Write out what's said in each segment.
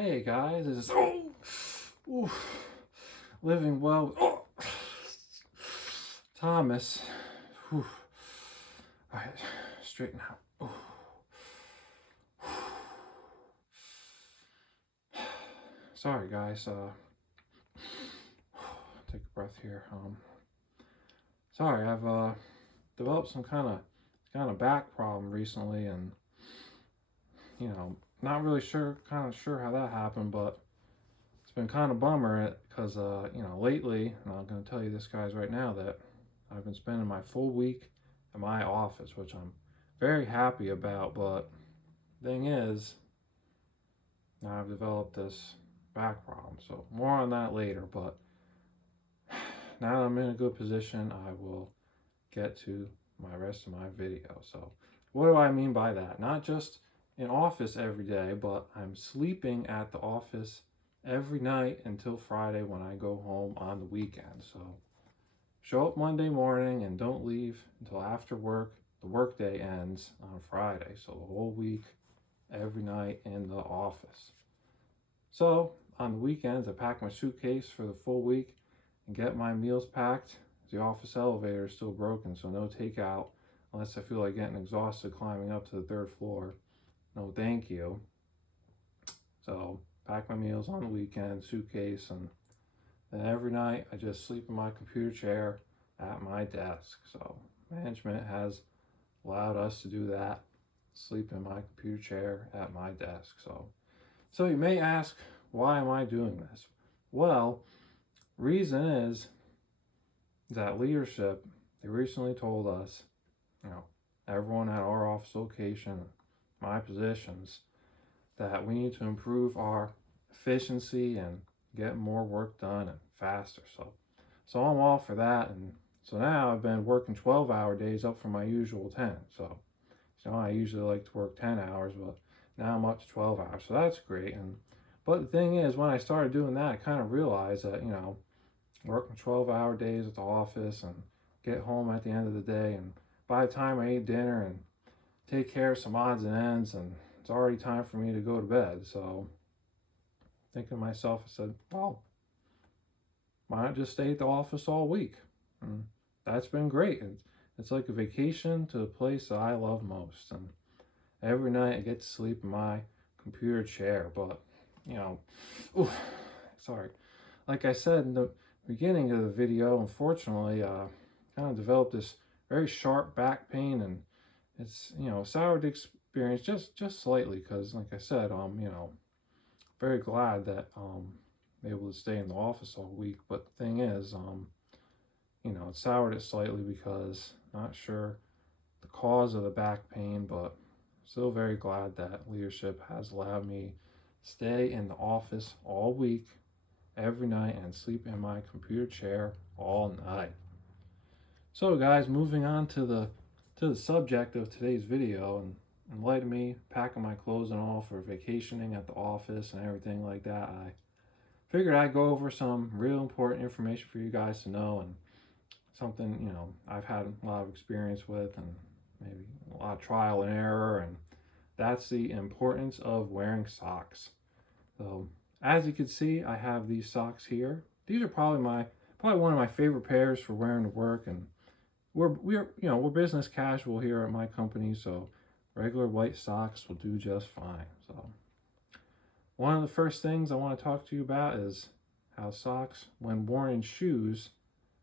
Hey guys, this is ooh, living well. Thomas. Whew. All right, straighten out. Sorry guys. Take a breath here. Sorry, I've developed some kind of back problem recently, and not really sure how that happened, but it's been kind of bummer because lately, and I'm gonna tell you this guys right now that I've been spending my full week at my office, which I'm very happy about. But thing is, now I've developed this back problem, so more on that later. But now that I'm in a good position, I will get to my rest of my video. So what do I mean by that? Not just in office every day, but I'm sleeping at the office every night until Friday when I go home on the weekend. So show up Monday morning and don't leave until after work. The workday ends on Friday, so the whole week, every night in the office. So on the weekends, I pack my suitcase for the full week and get my meals packed. The office elevator is still broken, so no takeout unless I feel like getting exhausted climbing up to the third floor. No, thank you. So pack my meals on the weekend, suitcase, and then every night I just sleep in my computer chair at my desk. So management has allowed us to do that. Sleep in my computer chair at my desk. So you may ask, why am I doing this? Well, reason is that leadership, they recently told us, everyone at our office location, my positions, that we need to improve our efficiency and get more work done and faster. So I'm all for that. And so now I've been working 12-hour days up from my usual 10. So I usually like to work 10 hours, but now I'm up to 12 hours. So that's great. But the thing is, when I started doing that, I kind of realized that, working 12-hour days at the office and get home at the end of the day, and by the time I eat dinner and take care of some odds and ends, and it's already time for me to go to bed. So thinking to myself, I said, well, why not just stay at the office all week? And that's been great. It's like a vacation to the place that I love most. And every night I get to sleep in my computer chair. But, ooh, sorry. Like I said in the beginning of the video, unfortunately, kind of developed this very sharp back pain, and it's soured experience just slightly because, like I said, very glad that I'm able to stay in the office all week. But the thing is, it soured it slightly because not sure the cause of the back pain, but still very glad that leadership has allowed me stay in the office all week, every night, and sleep in my computer chair all night. So guys, moving on to the subject of today's video, and in light of me packing my clothes and all for vacationing at the office and everything like that, I figured I'd go over some real important information for you guys to know, and something I've had a lot of experience with, and maybe a lot of trial and error, and that's the importance of wearing socks. So as you can see, I have these socks here. These are probably one of my favorite pairs for wearing to work, and we're business casual here at my company, so regular white socks will do just fine. So one of the first things I want to talk to you about is how socks, when worn in shoes,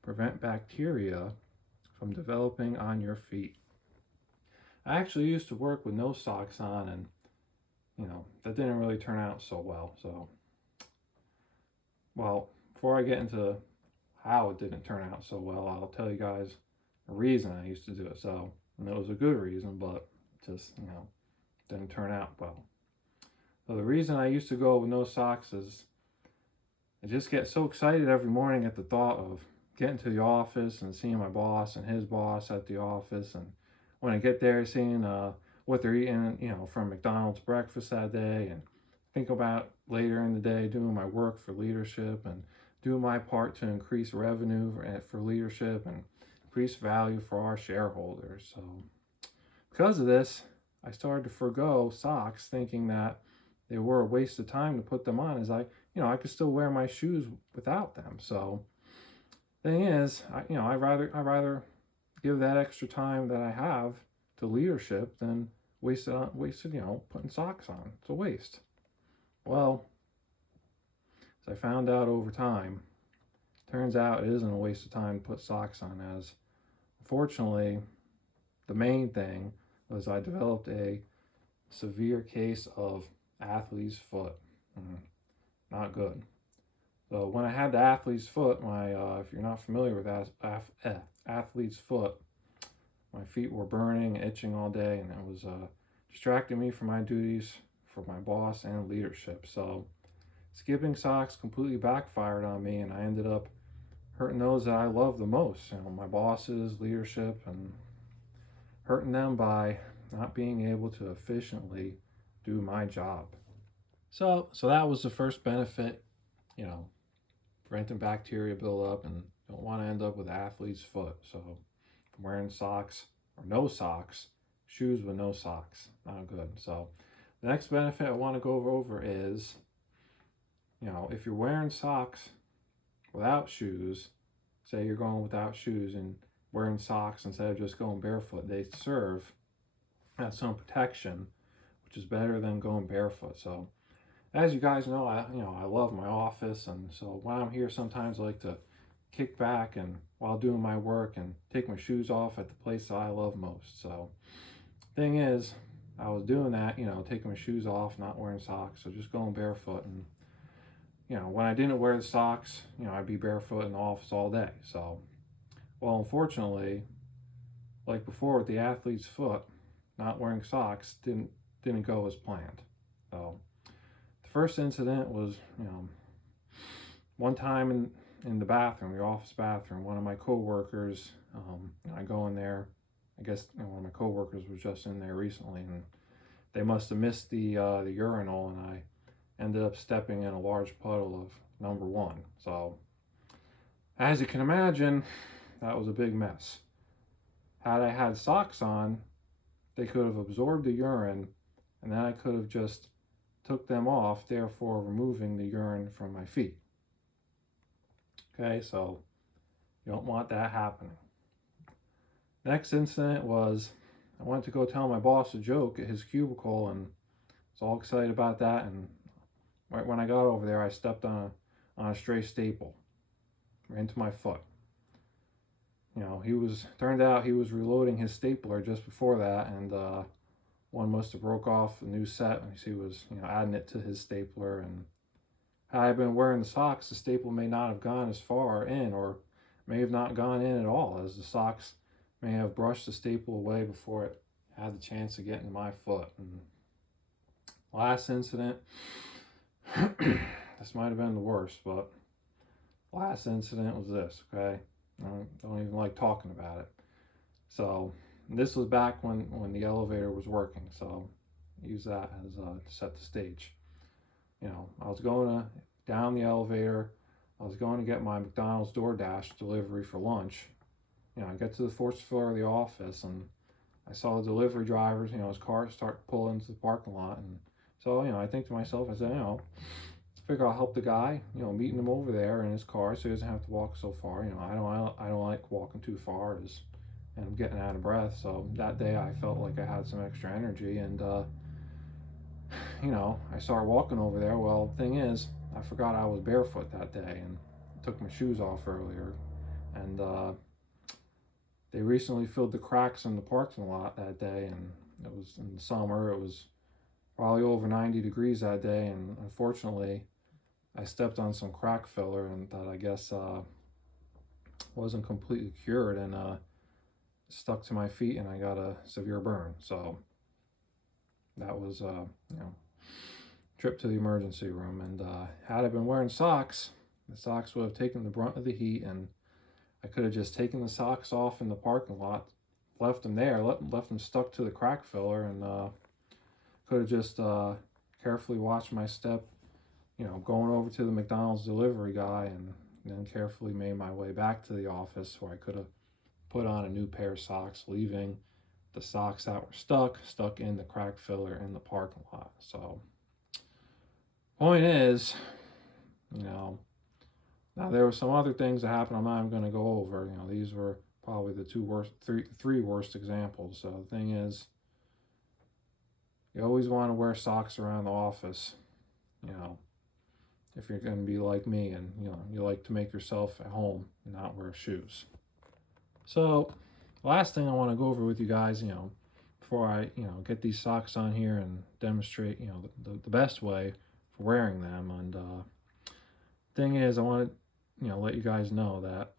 prevent bacteria from developing on your feet. I actually used to work with no socks on, and that didn't really turn out so well. So, well, before I get into how it didn't turn out so well, I'll tell you guys a reason I used to do it. So, and it was a good reason, but just didn't turn out well. So the reason I used to go with no socks is I just get so excited every morning at the thought of getting to the office and seeing my boss and his boss at the office, and when I get there, seeing what they're eating, from McDonald's breakfast that day, and think about later in the day doing my work for leadership and do my part to increase revenue for leadership and increase value for our shareholders. So because of this, I started to forgo socks, thinking that they were a waste of time to put them on, is I could still wear my shoes without them. So thing is, I rather give that extra time that I have to leadership than wasted putting socks on. It's a waste. Well, as I found out over time, turns out it isn't a waste of time to put socks on, as unfortunately the main thing was I developed a severe case of athlete's foot. Not good. So when I had the athlete's foot, if you're not familiar with athlete's foot, my feet were burning, itching all day, and it was distracting me from my duties for my boss and leadership. So skipping socks completely backfired on me, and I ended up hurting those that I love the most, my bosses, leadership, and hurting them by not being able to efficiently do my job. So that was the first benefit, preventing bacteria buildup, and don't want to end up with athlete's foot. So from wearing socks or no socks, shoes with no socks, not good. So the next benefit I want to go over is, if you're wearing socks without shoes, say you're going without shoes and wearing socks instead of just going barefoot, they serve as some protection, which is better than going barefoot. So as you guys know, I love my office, and so when I'm here, sometimes I like to kick back and while doing my work and take my shoes off at the place that I love most. So thing is, I was doing that, taking my shoes off, not wearing socks, so just going barefoot. And when I didn't wear the socks, I'd be barefoot in the office all day. So, well, unfortunately, like before with the athlete's foot, not wearing socks didn't go as planned. So the first incident was, one time in the bathroom, the office bathroom, one of my coworkers, I go in there. I guess one of my coworkers was just in there recently, and they must have missed the urinal, and I ended up stepping in a large puddle of number one. So as you can imagine, that was a big mess. Had I had socks on, they could have absorbed the urine, and then I could have just took them off, therefore removing the urine from my feet. Okay, so you don't want that happening. Next incident was, I went to go tell my boss a joke at his cubicle, and was all excited about that, and right when I got over there, I stepped on a stray staple right into my foot. Turned out he was reloading his stapler just before that, and one must have broke off a new set, and he was adding it to his stapler. And had I been wearing the socks, the staple may not have gone as far in, or may have not gone in at all, as the socks may have brushed the staple away before it had the chance to get into my foot. And last incident, this might have been the worst, but last incident was this, okay? I don't even like talking about it. So this was back when the elevator was working, so use that as to set the stage. I was going down the elevator. I was going to get my McDonald's DoorDash delivery for lunch. I get to the fourth floor of the office, and I saw the delivery drivers, his car start pulling into the parking lot. And so, I think to myself, I said, figure I'll help the guy, meeting him over there in his car so he doesn't have to walk so far. I don't like walking too far, and I'm getting out of breath. So that day I felt like I had some extra energy, and I started walking over there. Well, the thing is, I forgot I was barefoot that day and took my shoes off earlier, and they recently filled the cracks in the parking lot that day, and it was in the summer. It was probably over 90 degrees that day, and unfortunately I stepped on some crack filler, and that I guess wasn't completely cured, and stuck to my feet, and I got a severe burn. So that was trip to the emergency room. And had I been wearing socks, the socks would have taken the brunt of the heat, and I could have just taken the socks off in the parking lot, left them there, left them stuck to the crack filler, and could have just carefully watched my step, going over to the McDonald's delivery guy, and then carefully made my way back to the office, where I could have put on a new pair of socks, leaving the socks that were stuck in the crack filler in the parking lot. So Point is, you know, now there were some other things that happened I'm not even going to go over. You know, these were probably the three worst examples. So the thing is, you always want to wear socks around the office. You know, if you're going to be like me and you like to make yourself at home and not wear shoes. So, last thing I want to go over with you guys, before I get these socks on here and demonstrate the best way for wearing them. And thing is, I want to let you guys know that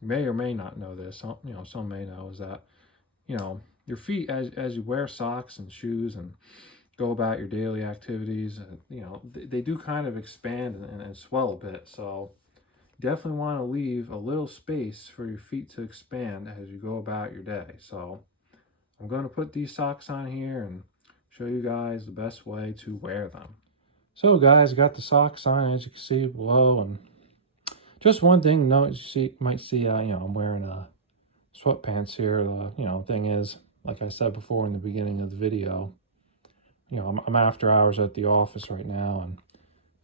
you may or may not know this. Some may know is that your feet as you wear socks and shoes and go about your daily activities, they do kind of expand and swell a bit. So definitely want to leave a little space for your feet to expand as you go about your day. So I'm going to put these socks on here and show you guys the best way to wear them. So guys, got the socks on as you can see below, and just one thing note, you might see I'm wearing sweatpants here. The thing is, like I said before in the beginning of the video, I'm after hours at the office right now and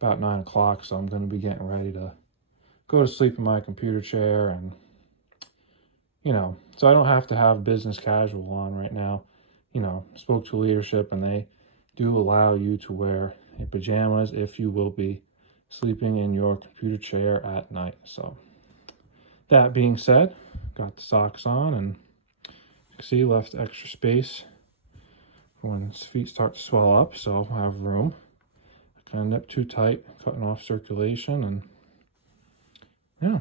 about 9 o'clock, so I'm going to be getting ready to go to sleep in my computer chair, and so I don't have to have business casual on right now. Spoke to leadership and they do allow you to wear pajamas if you will be sleeping in your computer chair at night. So that being said, got the socks on, and you can see left extra space for when his feet start to swell up, so I have room. Kind of nip too tight, cutting off circulation, and yeah,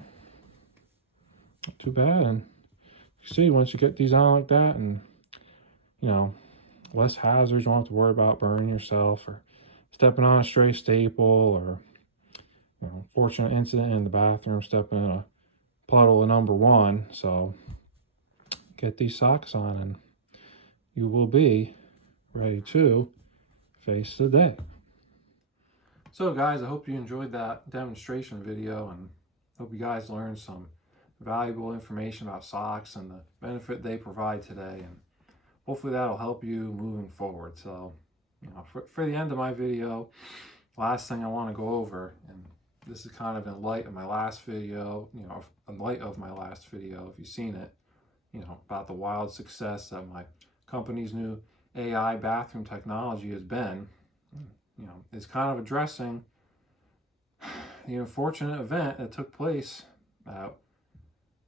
not too bad. And you see, once you get these on like that, and less hazards, you don't have to worry about burning yourself or stepping on a stray staple, or fortunate incident in the bathroom, stepping in a puddle of number one. So get these socks on and you will be ready to face the day. So guys, I hope you enjoyed that demonstration video and hope you guys learned some valuable information about socks and the benefit they provide today, and hopefully that'll help you moving forward. So for the end of my video, last thing I want to go over, and this is kind of in light of my last video, if you've seen it, about the wild success that my company's new AI bathroom technology has been, it's kind of addressing the unfortunate event that took place at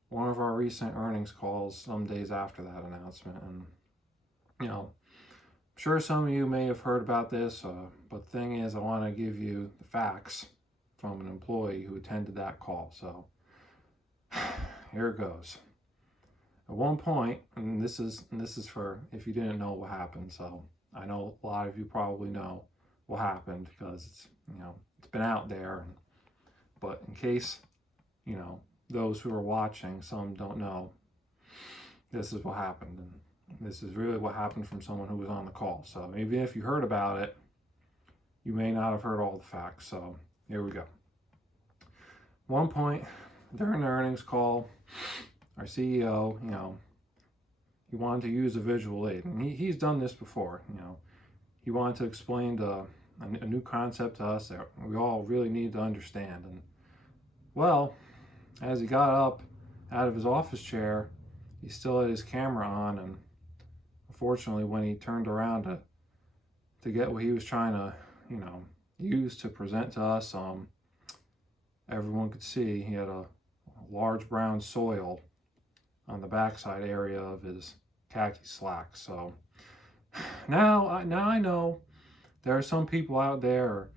one of our recent earnings calls some days after that announcement. And, I'm sure some of you may have heard about this, but the thing is, I want to give you the facts from an employee who attended that call. So here it goes. At one point, and this is for if you didn't know what happened. So I know a lot of you probably know what happened because it's been out there. But in case those who are watching, some don't know, this is what happened, and this is really what happened from someone who was on the call. So even if you heard about it, you may not have heard all the facts. So here we go. One point during the earnings call, our CEO, he wanted to use a visual aid, and he's done this before. He wanted to explain a new concept to us that we all really need to understand. And well, as he got up out of his office chair, he still had his camera on, and unfortunately, when he turned around to get what he was trying to, use to present to us, everyone could see he had a large brown soil on the backside area of his khaki slacks. So now I know there are some people out there,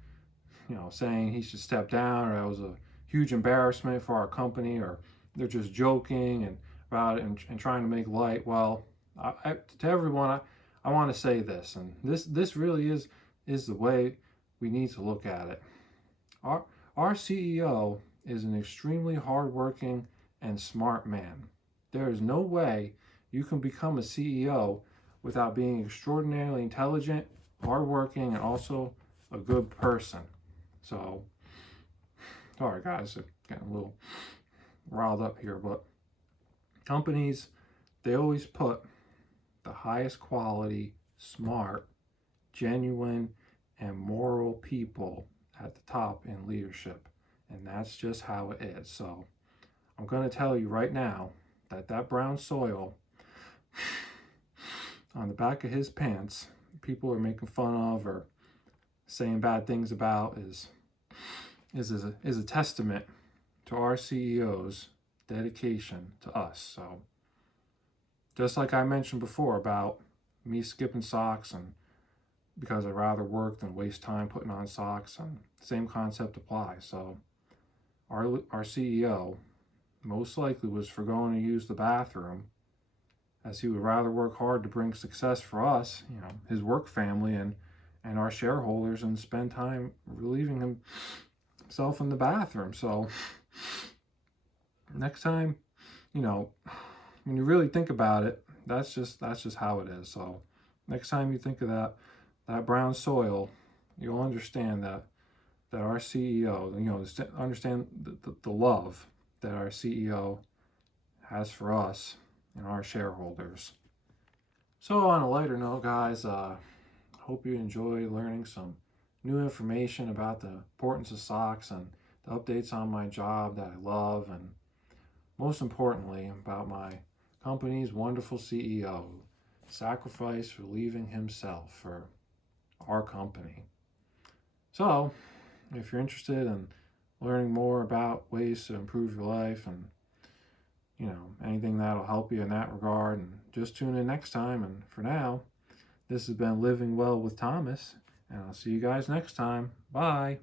saying he should step down, or that was a huge embarrassment for our company, or they're just joking about it and trying to make light. Well, to everyone, I want to say this, and this really is the way we need to look at it. Our CEO is an extremely hardworking and smart man. There is no way you can become a CEO without being extraordinarily intelligent, hardworking, and also a good person. So, sorry guys, I'm getting a little riled up here, but companies, they always put the highest quality, smart, genuine, and moral people at the top in leadership. And that's just how it is. So I'm going to tell you right now that that brown soil on the back of his pants, people are making fun of or saying bad things about, is a testament to our CEO's dedication to us. So just like I mentioned before about me skipping socks and because I'd rather work than waste time putting on socks, and same concept applies. So our CEO most likely was forgoing to use the bathroom, as he would rather work hard to bring success for us, his work family and our shareholders, and spend time relieving himself in the bathroom. So next time, when you really think about it, that's just how it is. So next time you think of that brown soil, you'll understand that our CEO, understand the love that our CEO has for us and our shareholders. So on a lighter note, guys, hope you enjoy learning some new information about the importance of socks and the updates on my job that I love, and most importantly, about my company's wonderful CEO who sacrificed for leaving himself for our company. So, if you're interested in learning more about ways to improve your life and anything that'll help you in that regard, and just tune in next time. And for now, this has been Living Well with Thomas, and I'll see you guys next time. Bye.